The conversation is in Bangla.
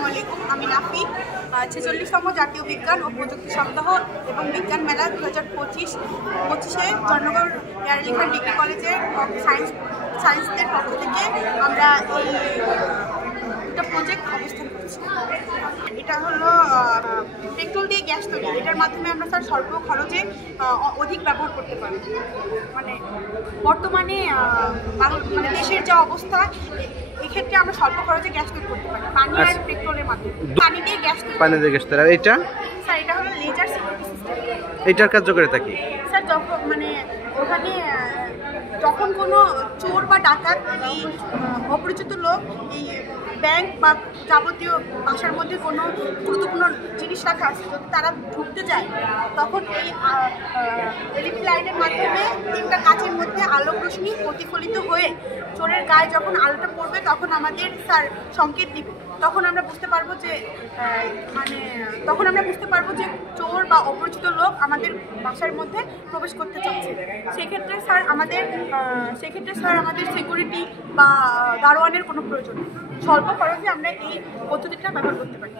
আসসালামু আলাইকুম, আমি নাফি। 46তম জাতীয় বিজ্ঞান ও প্রযুক্তি সপ্তাহ এবং বিজ্ঞান মেলা 2025-25-এ জয়নগর এয়ার এলিফ্যান্ট ডিগ্রি কলেজের সায়েন্সদের পক্ষ থেকে আমরা এই একটা প্রজেক্ট অবস্থান করছি। এটা হলো পেট্রোল দিয়ে গ্যাস তৈরি। এটার মাধ্যমে আমরা স্যার স্বল্প খরচে অধিক ব্যবহার করতে পারি। মানে বর্তমানে দেশের যা অবস্থা, এক্ষেত্রে আমরা স্বল্প খরচে গ্যাস তৈরি করতে পারি পানি আর পেট্রোলের মাধ্যমে। পানি দিয়ে গ্যাস তৈরি। আর এটা স্যার এটা হলো লেজার সিকিউরিটি সিস্টেম। এটার কার্যকারিতা কি স্যার? ওখানে যখন কোনো চোর বা ডাকাত, এই অপরিচিত লোক এই ব্যাংক বা যাবতীয় বাসার মধ্যে কোনো গুরুত্বপূর্ণ জিনিস রাখা আছে, যদি তারা ঢুকতে যায়, তখন এই এলইডি লাইটের মাধ্যমে তিনটা কাচের মধ্যে আলোক রশ্মি প্রতিফলিত হয়ে চোরের গায়ে যখন আলোটা পড়বে, তখন আমাদের স্যার সংকেত দিবে। তখন আমরা বুঝতে পারবো যে চোর বা অপরিচিত লোক আমাদের বাসার মধ্যে প্রবেশ করতে চাচ্ছে। সেক্ষেত্রে স্যার আমাদের সিকিউরিটি বা দারোয়ানের কোনো প্রয়োজন নেই। স্বল্প খরচে আমরা এই পদ্ধতিটা ব্যবহার করতে পারি।